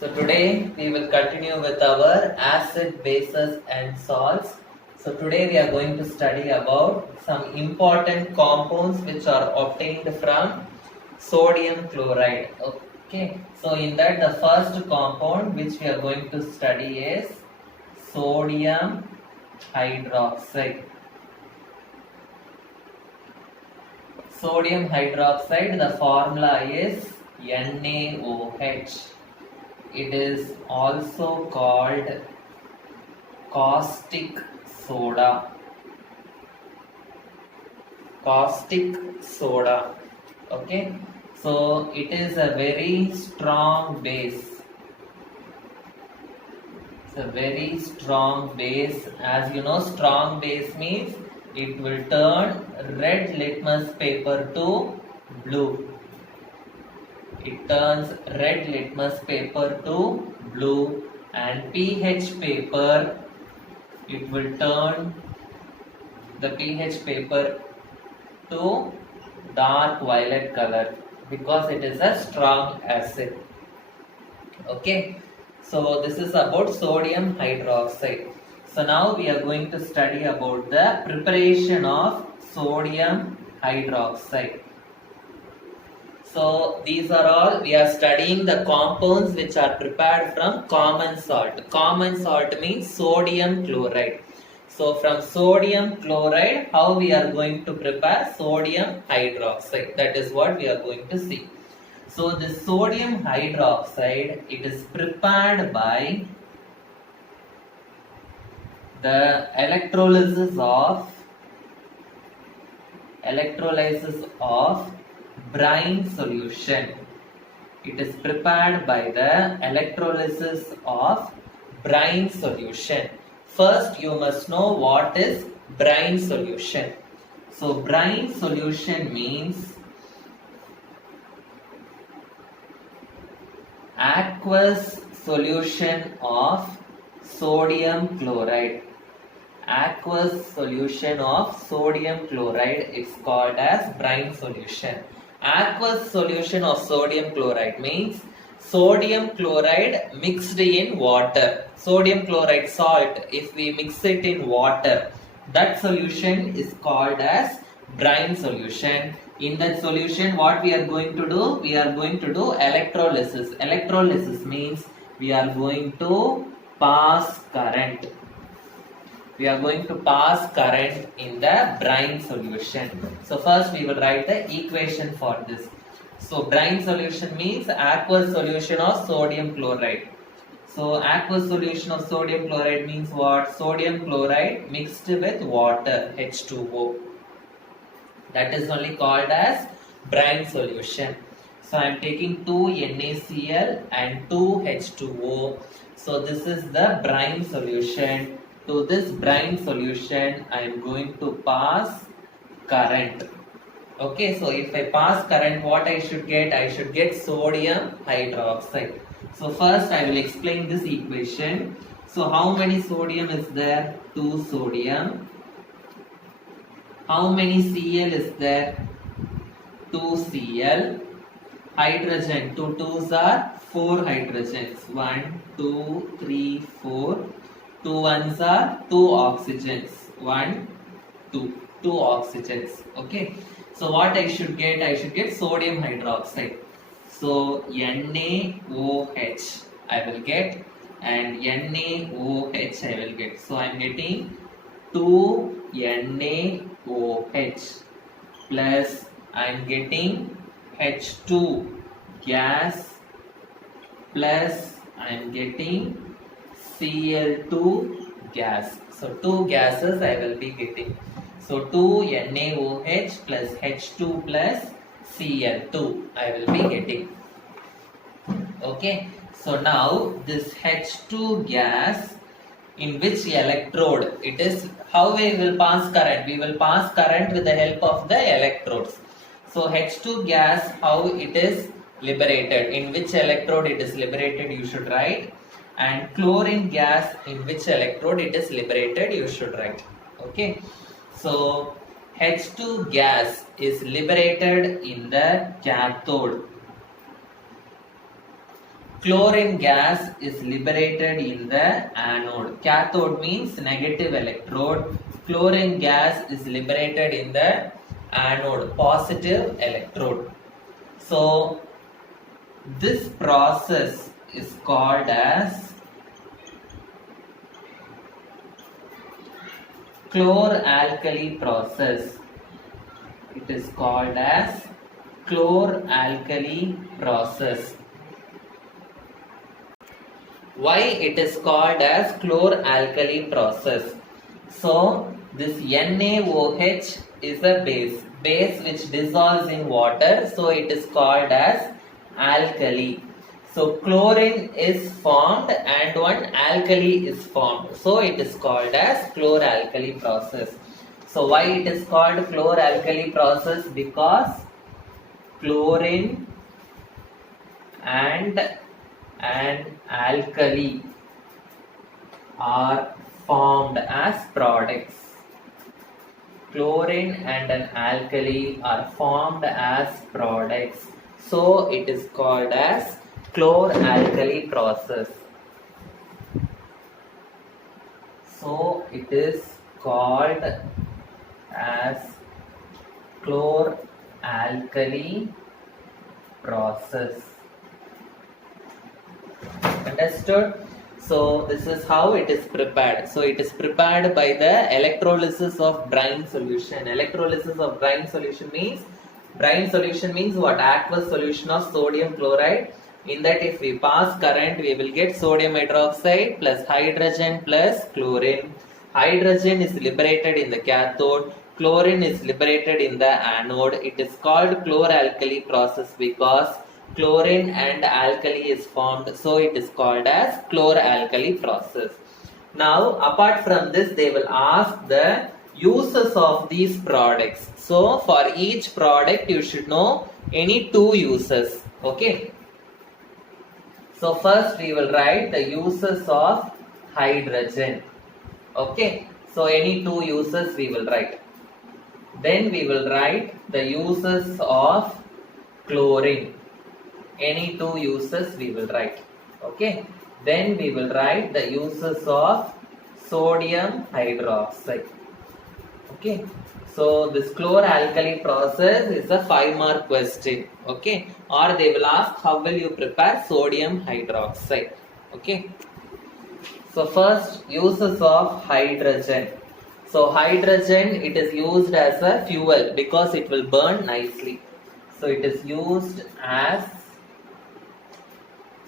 So today we will continue with our acid, bases and salts. So today we are going to study about some important compounds which are obtained from sodium chloride. Okay, so in that the first compound which we are going to study is sodium hydroxide. Sodium hydroxide, the formula is NaOH. It is also called caustic soda. Caustic soda. Okay, so it is a very strong base. It's a very strong base. As you know, strong base means it will turn red litmus paper to blue. It turns red litmus paper to blue, and pH paper, it will turn the pH paper to dark violet color because it is a strong acid. Okay, so this is about sodium hydroxide. So now we are going to study about the preparation of sodium hydroxide. So these are all, we are studying the compounds which are prepared from common salt. Common salt means sodium chloride. So from sodium chloride, how we are going to prepare sodium hydroxide? That is what we are going to see. So the sodium hydroxide, it is prepared by the electrolysis of brine solution. It is prepared by the electrolysis of brine solution. First, you must know what is brine solution. So, brine solution means aqueous solution of sodium chloride. Aqueous solution of sodium chloride is called as brine solution. Aqueous solution of sodium chloride means sodium chloride mixed in water. Sodium chloride salt, if we mix it in water, that solution is called as brine solution. In that solution, what we are going to do? We are going to do electrolysis. Electrolysis means we are going to pass current. We are going to pass current in the brine solution. So first we will write the equation for this. So brine solution means aqueous solution of sodium chloride. So aqueous solution of sodium chloride means what? Sodium chloride mixed with water, H2O. That is only called as brine solution. So I am taking 2 NaCl and 2 H2O. So this is the brine solution. To this brine solution, I am going to pass current. Okay, so if I pass current, what I should get? I should get sodium hydroxide. So first I will explain this equation. So how many sodium is there? 2 sodium. How many Cl is there? 2 Cl. Hydrogen, 2 2s are 4 hydrogens. 1, 2, 3, 4. 2 1s are 2 oxygens. 1, 2. 2 oxygens. Okay. So what I should get? I should get sodium hydroxide. So NaOH I will get, and NaOH I will get. So I am getting 2 NaOH plus I am getting H2 gas plus I am getting Cl2 gas. So 2 gases I will be getting. So 2 NaOH plus H2 plus Cl2 I will be getting. Okay. So now this H2 gas, in which electrode it is? How we will pass current? We will pass current with the help of the electrodes. So H2 gas, how it is liberated? In which electrode it is liberated? You should write. And chlorine gas, in which electrode it is liberated? You should write. Okay. So H2 gas is liberated in the cathode. Chlorine gas is liberated in the anode. Cathode means negative electrode. Chlorine gas is liberated in the anode, positive electrode. So this process is called as chloralkali process. It is called as chloralkali process. Why it is called as chloralkali process? So this NaOH is a base which dissolves in water, so it is called as alkali. So chlorine is formed and one alkali is formed, so it is called as chloralkali process. So why it is called chloralkali process? Because chlorine and an alkali are formed as products. Chlorine and an alkali are formed as products, so it is called as chloralkali process. So it is called as chloralkali process. Understood? So this is how it is prepared. So it is prepared by the electrolysis of brine solution. Electrolysis of brine solution means what? Aqueous solution of sodium chloride. In that, if we pass current, we will get sodium hydroxide plus hydrogen plus chlorine. Hydrogen is liberated in the cathode. Chlorine is liberated in the anode. It is called chloralkali process because chlorine and alkali is formed, so it is called as chloralkali process. Now apart from this, they will ask the uses of these products. So for each product you should know any two uses. Okay, so first we will write the uses of hydrogen. Okay, so any two uses we will write. Then we will write the uses of chlorine. Any two uses we will write. Okay, then we will write the uses of sodium hydroxide. Okay, so this chloralkali process is a 5-mark question. Okay, or they will ask how will you prepare sodium hydroxide. Okay, so first uses of hydrogen. So hydrogen, it is used as a fuel because it will burn nicely. So it is used as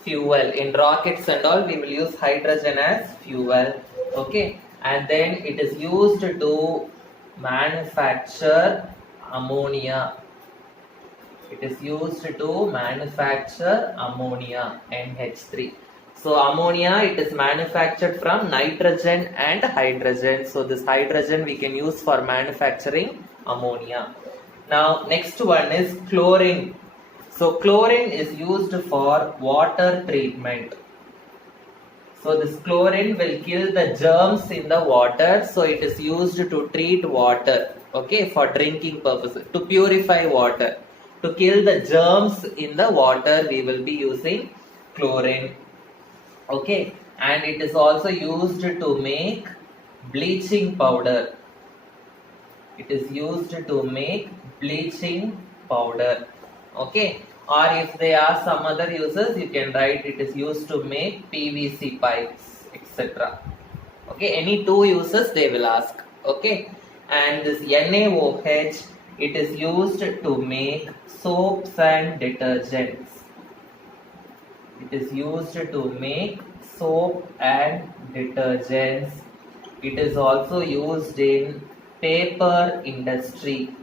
fuel in rockets and all. We will use hydrogen as fuel. Okay, and then it is used to manufacture ammonia. It is used to manufacture ammonia, NH3. So ammonia, it is manufactured from nitrogen and hydrogen. So this hydrogen we can use for manufacturing ammonia. Now next one is chlorine. So chlorine is used for water treatment. So this chlorine will kill the germs in the water. So it is used to treat water. Okay, for drinking purposes, to purify water. To kill the germs in the water, we will be using chlorine. Okay, and it is also used to make bleaching powder. It is used to make bleaching powder. Okay, or if they ask some other uses, you can write it is used to make PVC pipes, etc. Okay, any two uses they will ask. Okay, and this NaOH, it is used to make soaps and detergents. It is used to make soap and detergents. It is also used in paper industry.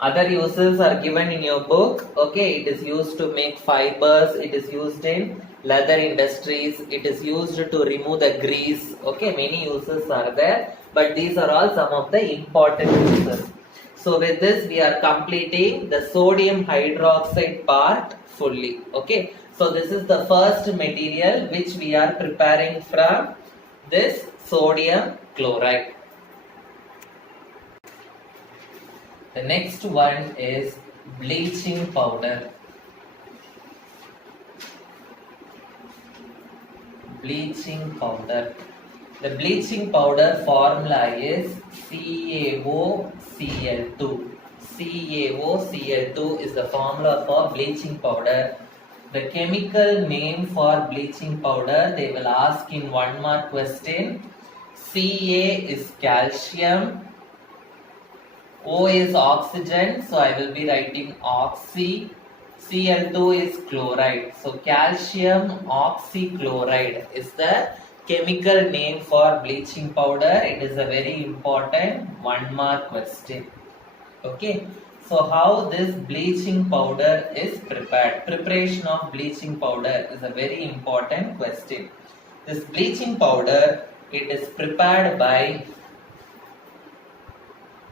Other uses are given in your book. Okay, it is used to make fibers. It is used in leather industries. It is used to remove the grease. Okay, many uses are there, but these are all some of the important uses. So with this, we are completing the sodium hydroxide part fully. Okay, so this is the first material which we are preparing from this sodium chloride. The next one is bleaching powder. bleaching powder. The bleaching powder formula is CaOCl2. CaOCl2 is the formula for bleaching powder. The chemical name for bleaching powder, they will ask in 1 mark question. Ca is calcium, O is oxygen, so I will be writing oxy. Cl2 is chloride. So calcium oxychloride is the chemical name for bleaching powder. It is a very important 1 mark question. Okay. So how this bleaching powder is prepared? Preparation of bleaching powder is a very important question. This bleaching powder, it is prepared by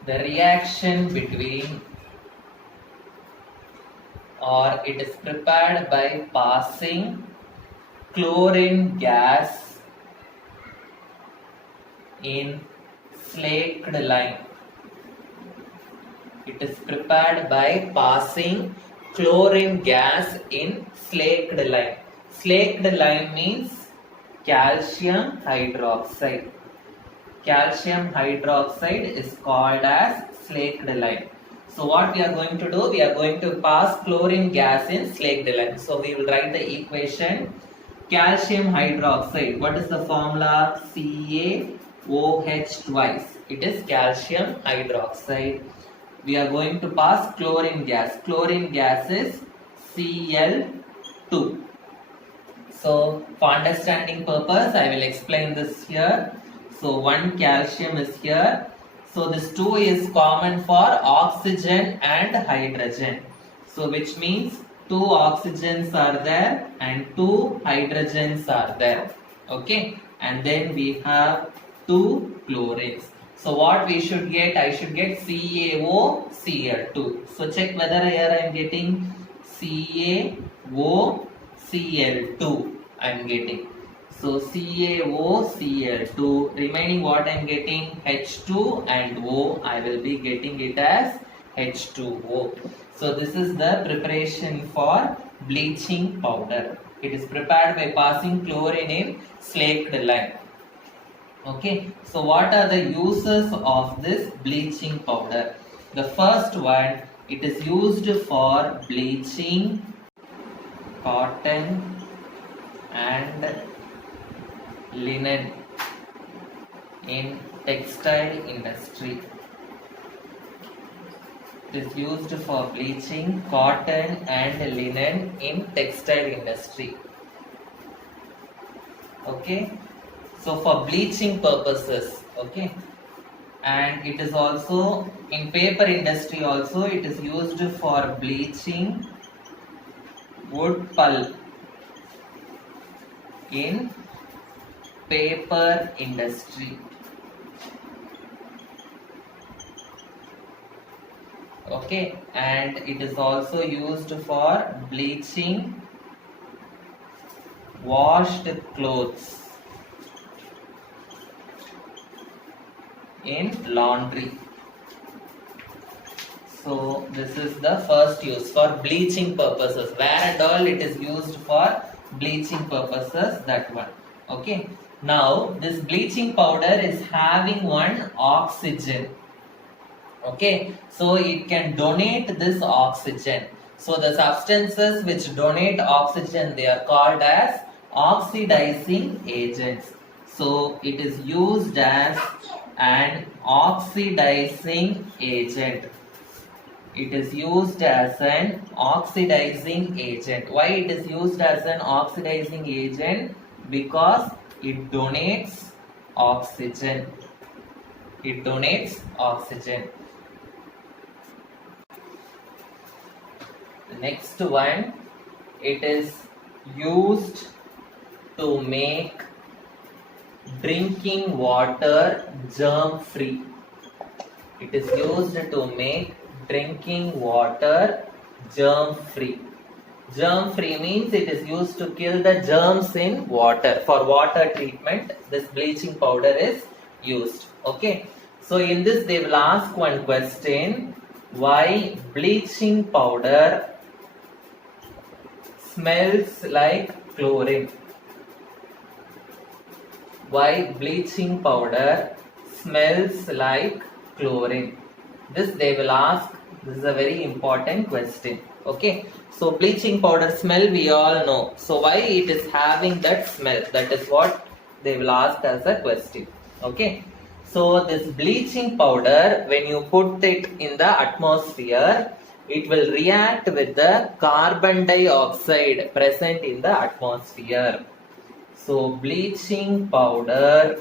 the reaction between, or it is prepared by passing chlorine gas in slaked lime. It is prepared by passing chlorine gas in slaked lime. Slaked lime means calcium hydroxide. Calcium hydroxide is called as slaked lime. So what we are going to do? We are going to pass chlorine gas in slaked lime. So we will write the equation. Calcium hydroxide. What is the formula? CaOH twice. It is calcium hydroxide. We are going to pass chlorine gas. Chlorine gas is Cl2. So for understanding purpose, I will explain this here. So 1 calcium is here. So this 2 is common for oxygen and hydrogen. So which means 2 oxygens are there and 2 hydrogens are there. Okay. And then we have 2 chlorines. So what we should get? I should get CaOCl2. So check whether here I am getting CaOCl2. I am getting. So CaOCl2. Remaining what I am getting? H2 and O. I will be getting it as H2O. So this is the preparation for bleaching powder. It is prepared by passing chlorine in slaked lime. Okay, so what are the uses of this bleaching powder? The first one, it is used for bleaching cotton and linen in textile industry. It is used for bleaching cotton and linen in textile industry. Okay. So for bleaching purposes, okay, and it is also in paper industry also it is used for bleaching wood pulp in paper industry. Okay, and it is also used for bleaching washed clothes in laundry. So this is the first use for bleaching purposes. Where and all it is used for bleaching purposes, that one. Okay. Now this bleaching powder is having one oxygen. Okay. So it can donate this oxygen. So the substances which donate oxygen, they are called as oxidizing agents. So it is used as an oxidizing agent. It is used as an oxidizing agent. Why it is used as an oxidizing agent? Because it donates oxygen. It donates oxygen. The next one, it is used to make drinking water germ free. It is used to make drinking water germ free. Germ free means it is used to kill the germs in water. For water treatment, this bleaching powder is used. Okay. So in this they will ask one question. Why bleaching powder smells like chlorine? why bleaching powder smells like chlorine. This they will ask. This is a very important question. Okay, so bleaching powder smell we all know. So why it is having that smell? That is what they will ask as a question. Okay, so this bleaching powder, when you put it in the atmosphere, it will react with the carbon dioxide present in the atmosphere. So bleaching powder,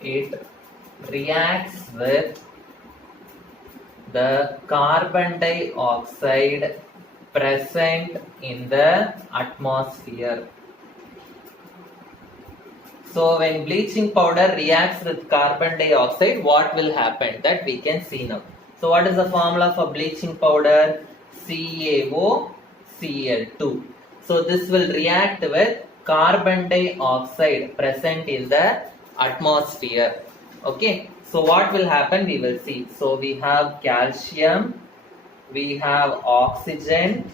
it reacts with the carbon dioxide present in the atmosphere. So when bleaching powder reacts with carbon dioxide, what will happen? That we can see now. So what is the formula for bleaching powder? CaOCl2. So this will react with carbon dioxide present in the atmosphere. Okay. So what will happen? We will see. So we have calcium, we have oxygen,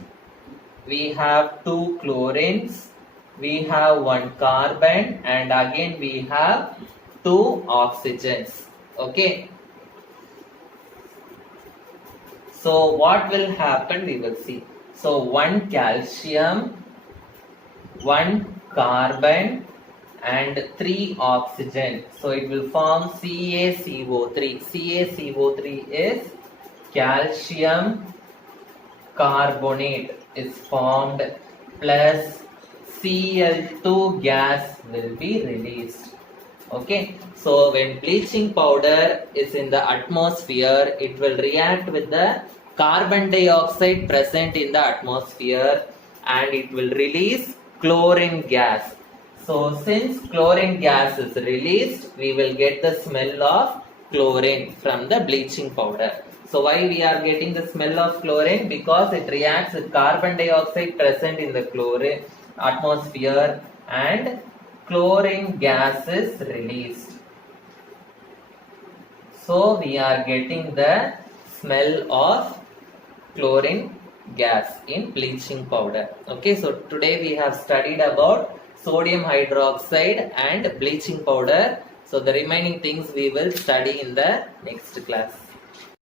we have two chlorines, we have one carbon, and again we have two oxygens. Okay. So what will happen? We will see. So one calcium, one carbon, and three oxygen. So it will form CaCO3. CaCO3 is calcium carbonate is formed, plus Cl2 gas will be released. Okay, so when bleaching powder is in the atmosphere, it will react with the carbon dioxide present in the atmosphere and it will release chlorine gas. So since chlorine gas is released, we will get the smell of chlorine from the bleaching powder. So why we are getting the smell of chlorine? Because it reacts with carbon dioxide present in the chlorine atmosphere and chlorine gas is released. So we are getting the smell of chlorine gas in bleaching powder. Okay, so today we have studied about sodium hydroxide and bleaching powder. So the remaining things we will study in the next class.